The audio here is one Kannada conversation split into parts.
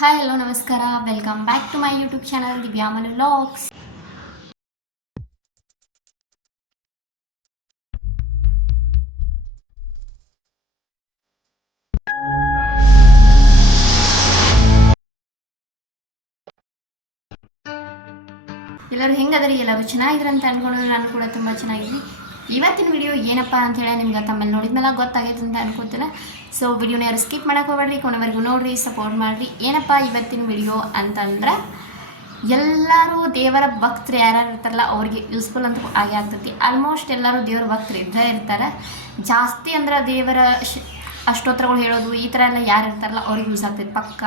ಹಾಯ್ ಹಲೋ ನಮಸ್ಕಾರ, welcome back to my YouTube channel Divyamanu vlogs. ಎಲ್ಲರೂ ಹೆಂಗದರಿ? ಎಲ್ಲರೂ ಚೆನ್ನಾಗಿದ್ರು ಅಂತ ಅನ್ಕೊಂಡು ನಾನು ಕೂಡ ತುಂಬ ಚೆನ್ನಾಗಿದ್ದೀನಿ. ಇವತ್ತಿನ ವಿಡಿಯೋ ಏನಪ್ಪ ಅಂತೇಳಿ ನಿಮ್ಗೆ ತಮ್ಮಲ್ಲಿ ನೋಡಿದ್ಮೇಲೆ ಗೊತ್ತಾಗೈತೆ ಅಂತ ಅನ್ಕೋತೀನಿ. ಸೊ ವಿಡಿಯೋನ ಯಾರು ಸ್ಕಿಪ್ ಮಾಡೋಕೆ ಹೋಗ್ಬೇಡ್ರಿ, ಕೊನೆವರೆಗೂ ನೋಡಿರಿ, ಸಪೋರ್ಟ್ ಮಾಡಿರಿ. ಏನಪ್ಪ ಇವತ್ತಿನ ವಿಡಿಯೋ ಅಂತಂದ್ರೆ, ಎಲ್ಲರೂ ದೇವರ ಭಕ್ತರು ಯಾರ್ಯಾರು ಇರ್ತಾರಲ್ಲ ಅವ್ರಿಗೆ ಯೂಸ್ಫುಲ್ ಅಂತ ಆಗೇ ಆಗ್ತೈತಿ. ಆಲ್ಮೋಸ್ಟ್ ಎಲ್ಲರೂ ದೇವರ ಭಕ್ತರು ಇದ್ದೇ ಇರ್ತಾರೆ. ಜಾಸ್ತಿ ಅಂದ್ರೆ ದೇವರ ಅಷ್ಟೋತ್ರಗಳು ಹೇಳೋದು ಈ ಥರ ಎಲ್ಲ ಯಾರು ಇರ್ತಾರಲ್ಲ ಅವ್ರಿಗೆ ಯೂಸ್ ಆಗ್ತೈತಿ ಪಕ್ಕ.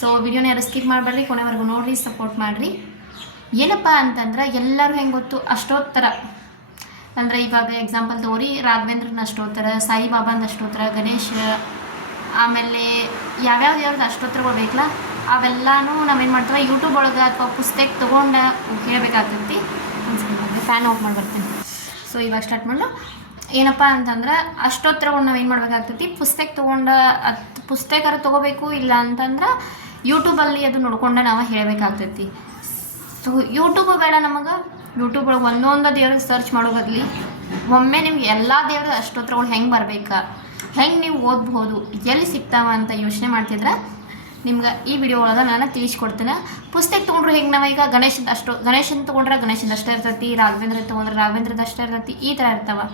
ಸೊ ವಿಡಿಯೋನ ಯಾರು ಸ್ಕಿಪ್ ಮಾಡಬೇಡ್ರಿ, ಕೊನೆವರೆಗೂ ನೋಡಿರಿ, ಸಪೋರ್ಟ್ ಮಾಡಿರಿ. ಏನಪ್ಪ ಅಂತಂದ್ರೆ, ಎಲ್ಲರೂ ಹೆಂಗೆ ಗೊತ್ತು, ಅಷ್ಟೋತ್ತರ ಅಂದರೆ ಇವಾಗ ಎಕ್ಸಾಂಪಲ್ ತಗೋರಿ, ರಾಘವೇಂದ್ರನ ಅಷ್ಟೋತ್ತರ, ಸಾಯಿಬಾಬಾಂದ ಅಷ್ಟೋತ್ತರ, ಗಣೇಶ, ಆಮೇಲೆ ಯಾವ್ಯಾವ ದೇವ್ರದ್ದು ಅಷ್ಟೋತ್ತರಗಳು ಬೇಕಲ್ಲ ಅವೆಲ್ಲನೂ ನಾವೇನು ಮಾಡ್ತೀವಿ ಯೂಟ್ಯೂಬ್ ಒಳಗೆ ಅಥವಾ ಪುಸ್ತಕ ತೊಗೊಂಡು ಕೇಳಬೇಕಾಗ್ತೈತಿ. ಫ್ಯಾನ್ ಆಫ್ ಮಾಡಿ ಬರ್ತೀನಿ. ಸೊ ಇವಾಗ ಸ್ಟಾರ್ಟ್ ಮಾಡೋಣ. ಏನಪ್ಪ ಅಂತಂದ್ರೆ, ಅಷ್ಟೋತ್ತರಗಳು ನಾವೇನು ಮಾಡಬೇಕಾಗ್ತೈತಿ, ಪುಸ್ತಕ ತೊಗೊಂಡು ಪುಸ್ತಕರು ತೊಗೋಬೇಕು, ಇಲ್ಲ ಅಂತಂದ್ರೆ ಯೂಟ್ಯೂಬಲ್ಲಿ ಅದು ನೋಡ್ಕೊಂಡು ನಾವು ಹೇಳಬೇಕಾಗ್ತೈತಿ. ಸೊ ಯೂಟ್ಯೂಬ್ ಬೇಡ ನಮಗೆ, ಯೂಟ್ಯೂಬ್ ಒಳಗೆ ಒಂದೊಂದು ದೇವ್ರಿಗೆ ಸರ್ಚ್ ಮಾಡೋ ಬದಲಿ ಒಮ್ಮೆ ನಿಮ್ಗೆ ಎಲ್ಲ ದೇವ್ರ ಅಷ್ಟೋತ್ರಗಳು ಹೆಂಗೆ ಬರ್ಬೇಕಾ, ಹೆಂಗೆ ನೀವು ಓದ್ಬೋದು, ಎಲ್ಲಿ ಸಿಗ್ತಾವ ಅಂತ ಯೋಚನೆ ಮಾಡ್ತಿದ್ರೆ ನಿಮ್ಗೆ ಈ ವಿಡಿಯೋ ಒಳಗೆ ನಾನು ತಿಳಿಸ್ಕೊಡ್ತೀನಿ. ಪುಸ್ತಕ ತೊಗೊಂಡ್ರೆ ಹೆಂಗೆ ನಾವು ಈಗ ಗಣೇಶನ ತೊಗೊಂಡ್ರೆ ಗಣೇಶನ ಅಷ್ಟೇ ಇರ್ತೈತಿ, ರಾಘವೇಂದ್ರ ತೊಗೊಂಡ್ರೆ ರಾಘವೇಂದ್ರದ ಅಷ್ಟೇ ಇರ್ತೈತಿ, ಈ ಥರ ಇರ್ತಾವೆ.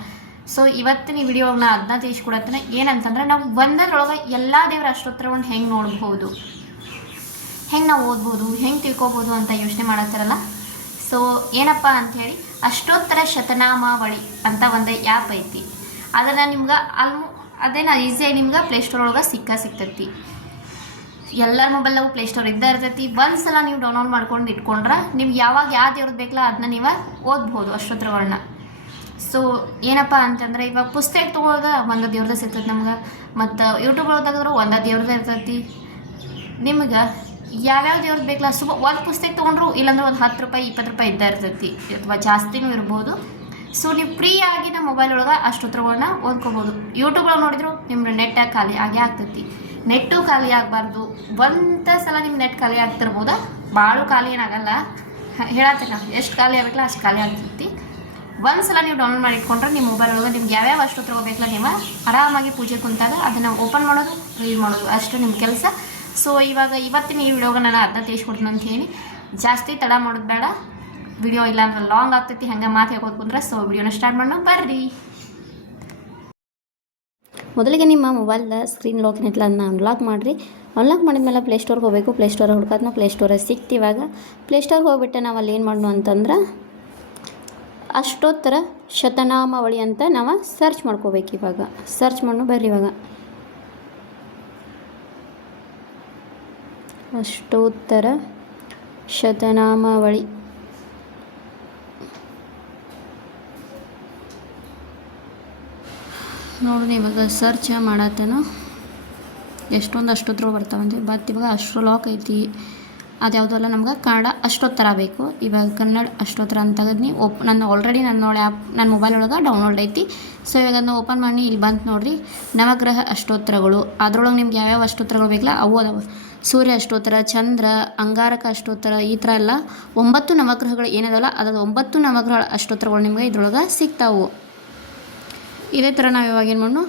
ಸೊ ಇವತ್ತಿನ ಈ ವಿಡಿಯೋ ನಾನು ಅದನ್ನ ತಿಳಿಸ್ಕೊಡತ್ತೀನಿ. ಏನಂತಂದ್ರೆ, ನಾವು ಒಂದರೊಳಗೆ ಎಲ್ಲ ದೇವರ ಅಷ್ಟೋತ್ತರವನ್ನು ಹೆಂಗೆ ನೋಡ್ಬೋದು, ಹೆಂಗೆ ನಾವು ಓದ್ಬೋದು, ಹೆಂಗೆ ತಿಳ್ಕೊಬೋದು ಅಂತ ಯೋಚನೆ ಮಾಡತ್ತಾರಲ್ಲ. ಸೊ ಏನಪ್ಪ ಅಂಥೇಳಿ, ಅಷ್ಟೋತ್ತರ ಶತನಾಮಾವಳಿ ಅಂತ ಒಂದು ಆ್ಯಪ್ ಐತಿ. ಅದನ್ನು ನಿಮ್ಗೆ ಅದೇನು ಈಸಿಯಾಗಿ ನಿಮ್ಗೆ ಪ್ಲೇಸ್ಟೋರ್ ಒಳಗೆ ಸಿಗ್ತೈತಿ. ಎಲ್ಲರ ಮೊಬೈಲ್ನಾಗೂ ಪ್ಲೇಸ್ಟೋರ್ ಇದ್ದೇ ಇರ್ತೈತಿ. ಒಂದು ಸಲ ನೀವು ಡೌನ್ಲೋಡ್ ಮಾಡ್ಕೊಂಡು ಇಟ್ಕೊಂಡ್ರೆ ನಿಮ್ಗೆ ಯಾವಾಗ ಯಾವ ದೇವ್ರದ್ದು ಬೇಕಲ್ಲ ಅದನ್ನ ನೀವು ಓದ್ಬೋದು ಅಷ್ಟೋತ್ತರಗಳನ್ನ. ಸೊ ಏನಪ್ಪ ಅಂತಂದರೆ, ಇವಾಗ ಪುಸ್ತಕ ತೊಗೊಳೋದು ಒಂದು ದೇವ್ರದ್ದು ಸಿಗ್ತೈತಿ ನಮ್ಗೆ, ಮತ್ತು ಯೂಟ್ಯೂಬ್ ಒಳಗೆ ತೆಗೆದ್ರು ಒಂದು ದೇವ್ರದ್ದು ಇರ್ತೈತಿ. ನಿಮ್ಗೆ ಯಾವ್ಯಾವ ದೇವ್ರದ್ದು ಬೇಕಲ್ಲ ಒಂದು ಪುಸ್ತಕ ತೊಗೊಂಡ್ರು ಇಲ್ಲಾಂದ್ರೆ ಒಂದು 10 ರೂಪಾಯಿ 20 ರೂಪಾಯಿ ಇದ್ದೇ ಇರ್ತೈತಿ, ಅಥವಾ ಜಾಸ್ತಿನೂ ಇರ್ಬೋದು. ಸೊ ನೀವು ಫ್ರೀಯಾಗಿ ನಮ್ಮ ಮೊಬೈಲ್ ಒಳಗೆ ಅಷ್ಟೋತ್ತರಗಳನ್ನ ಓದ್ಕೋಬೋದು. ಯೂಟ್ಯೂಬ್ ಒಳಗೆ ನೋಡಿದ್ರು ನಿಮ್ಮ ನೆಟ್ ಖಾಲಿ ಆಗೇ ಆಗ್ತೈತಿ. ನೆಟ್ಟು ಖಾಲಿ ಆಗಬಾರ್ದು. ಒಂದು ಸಲ ನಿಮ್ಮ ನೆಟ್ ಖಾಲಿ ಆಗ್ತಿರ್ಬೋದ, ಭಾಳ ಖಾಲಿ ಏನಾಗಲ್ಲ, ಹೇಳತ್ತೀನ ಎಷ್ಟು ಖಾಲಿ ಆಗಬೇಕಲ್ಲ ಅಷ್ಟು ಖಾಲಿ ಆಗ್ತೈತಿ. ಒಂದು ಸಲ ನೀವು ಡೌನ್ಲೋಡ್ ಮಾಡಿ ಇಟ್ಕೊಂಡ್ರೆ ನಿಮ್ಮ ಮೊಬೈಲ್ ಒಳಗೆ ನಿಮ್ಗೆ ಯಾವ್ಯಾವ ಅಷ್ಟೋತ್ತರ ಬೇಕಲ್ಲ ನೀವು ಆರಾಮಾಗಿ ಪೂಜೆ ಕುಂತಾಗ ಅದನ್ನು ಓಪನ್ ಮಾಡೋದು, ರೀಡ್ ಮಾಡೋದು, ಅಷ್ಟು ನಿಮ್ಮ ಕೆಲಸ. ಸೊ ಇವತ್ತಿನ ಈ ವಿಡಿಯೋಗೆ ನಾನು ಅದನ್ನ ತಿಳಿಸ್ಕೊಡ್ತೀನಿ ಅಂತ ಹೇಳಿ ಜಾಸ್ತಿ ತಡ ಮಾಡೋದು ಬೇಡ. ವಿಡಿಯೋ ಇಲ್ಲಾಂದ್ರೆ ಲಾಂಗ್ ಆಗ್ತೈತಿ, ಹಂಗೆ ಮಾತು ಹೇಳ್ಕೊಂಡು ಕುಂದ್ರೆ. ಸೊ ವಿಡಿಯೋನ ಸ್ಟಾರ್ಟ್ ಮಾಡೋಣ ಬರ್ರಿ. ಮೊದಲಿಗೆ ನಿಮ್ಮ ಮೊಬೈಲ್ದ ಸ್ಕ್ರೀನ್ ಲಾಕ್ ಏನಿಲ್ಲ ಅದನ್ನ ಅನ್ಲಾಕ್ ಮಾಡಿರಿ. ಅನ್ಲಾಕ್ ಮಾಡಿದ್ಮೇಲೆ ಪ್ಲೇಸ್ಟೋರ್ಗೆ ಹೋಗಬೇಕು. ಪ್ಲೇಸ್ಟೋರ್ ಹುಡ್ಕೋದನ್ನ ಪ್ಲೇಸ್ಟೋರಲ್ಲಿ ಸಿಗ್ತಿವಾಗ ಪ್ಲೇಸ್ಟೋರ್ಗೆ ಹೋಗ್ಬಿಟ್ಟು ನಾವು ಅಲ್ಲಿ ಏನು ಮಾಡೋಣ ಅಂತಂದ್ರೆ, ಅಷ್ಟೋತ್ತರ ಶತನಾಮಾವಳಿ ಅಂತ ನಾವು ಸರ್ಚ್ ಮಾಡ್ಕೋಬೇಕು. ಇವಾಗ ಸರ್ಚ್ ಮಾಡೋಣ ಬರ್ರಿ. ಇವಾಗ ಅಷ್ಟೋತ್ತರ ಶತನಾಮಾವಳಿ ನೋಡ್ರಿ. ಇವಾಗ ಸರ್ಚ್ ಮಾಡತ್ತೇನೋ ಎಷ್ಟೊಂದು ಅಷ್ಟೋತ್ತರ ಬರ್ತಾವಂತೆ. ಬಟ್ ಇವಾಗ ಅಷ್ಟೋ ಲಾಕ್ ಐತಿ. ಅದ್ಯಾವುದಲ್ಲ ನಮ್ಗೆ ಕನ್ನಡ ಅಷ್ಟೋತ್ತರ ಬೇಕು. ಇವಾಗ ಕನ್ನಡ ಅಷ್ಟೋತ್ತರ ಅಂತ ತೆಗೆದ್ನಿ. ಆಲ್ರೆಡಿ ನನ್ನ ಆ್ಯಪ್ ನನ್ನ ಮೊಬೈಲ್ ಒಳಗೆ ಡೌನ್ಲೋಡ್ ಐತಿ. ಸೊ ಇವಾಗ ಅದನ್ನ ಓಪನ್ ಮಾಡಿ ಇಲ್ಲಿ ಬಂತು ನೋಡಿರಿ, ನವಗ್ರಹ ಅಷ್ಟೋತ್ತರಗಳು. ಅದರೊಳಗೆ ನಿಮ್ಗೆ ಯಾವ್ಯಾವ ಅಷ್ಟೋತ್ತರಗಳು ಬೇಕಲ್ಲ ಅವು ಅದಾವೆ. ಸೂರ್ಯ ಅಷ್ಟೋತ್ತರ, ಚಂದ್ರ, ಅಂಗಾರಕ ಅಷ್ಟೋತ್ತರ, ಈ ಥರ ಎಲ್ಲ 9 ನವಗ್ರಹಗಳು ಏನದಲ್ಲ ಅದು 9 ನವಗ್ರಹ ಅಷ್ಟೋತ್ತರಗಳು ನಿಮ್ಗೆ ಇದ್ರೊಳಗೆ ಸಿಗ್ತಾವೆ. ಇದೇ ಥರ ನಾವು ಇವಾಗ ಏನು ಮಾಡೋಣ,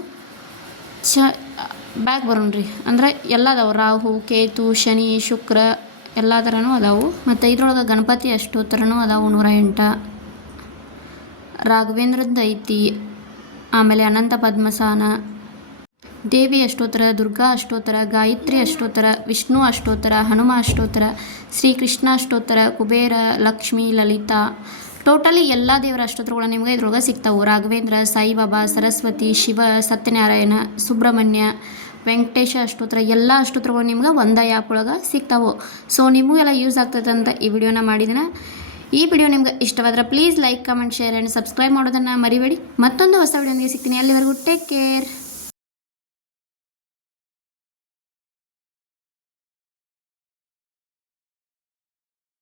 ಬ್ಯಾಕ್ ಬರೋಣ್ರಿ. ಅಂದರೆ ಎಲ್ಲ ಅದಾವೆ, ರಾಹು, ಕೇತು, ಶನಿ, ಶುಕ್ರ ಎಲ್ಲ ಥರನೂ ಅದಾವೆ. ಮತ್ತು ಇದ್ರೊಳಗೆ ಗಣಪತಿ ಅಷ್ಟೋತ್ತರನೂ ಅದಾವೆ 108. ರಾಘವೇಂದ್ರದ್ದು ಐತಿ. ಆಮೇಲೆ ಅನಂತ ಪದ್ಮಸಾನ, ದೇವಿ ಅಷ್ಟೋತ್ತರ, ದುರ್ಗಾ ಅಷ್ಟೋತ್ತರ, ಗಾಯತ್ರಿ ಅಷ್ಟೋತ್ತರ, ವಿಷ್ಣು ಅಷ್ಟೋತ್ತರ, ಹನುಮ ಅಷ್ಟೋತ್ತರ, ಶ್ರೀಕೃಷ್ಣ ಅಷ್ಟೋತ್ತರ, ಕುಬೇರ, ಲಕ್ಷ್ಮೀ, ಲಲಿತಾ, ಟೋಟಲಿ ಎಲ್ಲ ದೇವರ ಅಷ್ಟೋತ್ತರಗಳು ನಿಮಗೆ ಇದ್ರೊಳಗೆ ಸಿಗ್ತಾವೆ. ರಾಘವೇಂದ್ರ, ಸಾಯಿಬಾಬಾ, ಸರಸ್ವತಿ, ಶಿವ, ಸತ್ಯನಾರಾಯಣ, ಸುಬ್ರಹ್ಮಣ್ಯ, ವೆಂಕಟೇಶ ಅಷ್ಟೋತ್ತರ ಎಲ್ಲ ಅಷ್ಟೋತ್ತರಗಳು ನಿಮ್ಗೆ ಒಂದು ಆ್ಯಪ್ ಒಳಗೆ ಸಿಗ್ತಾವೆ. ಸೊ ನಿಮಗೆಲ್ಲ ಯೂಸ್ ಆಗ್ತದೆ ಅಂತ ಈ ವಿಡಿಯೋನ ಮಾಡಿದ್ದೀನಿ. ಈ ವಿಡಿಯೋ ನಿಮ್ಗೆ ಇಷ್ಟವಾದ್ರೆ please like, comment, share and subscribe ಮಾಡೋದನ್ನು ಮರಿಬೇಡಿ. ಮತ್ತೊಂದು ಹೊಸ ವಿಡಿಯೋನಿಗೆ ಸಿಗ್ತೀನಿ. ಅಲ್ಲಿವರೆಗೂ ಟೇಕ್ ಕೇರ್.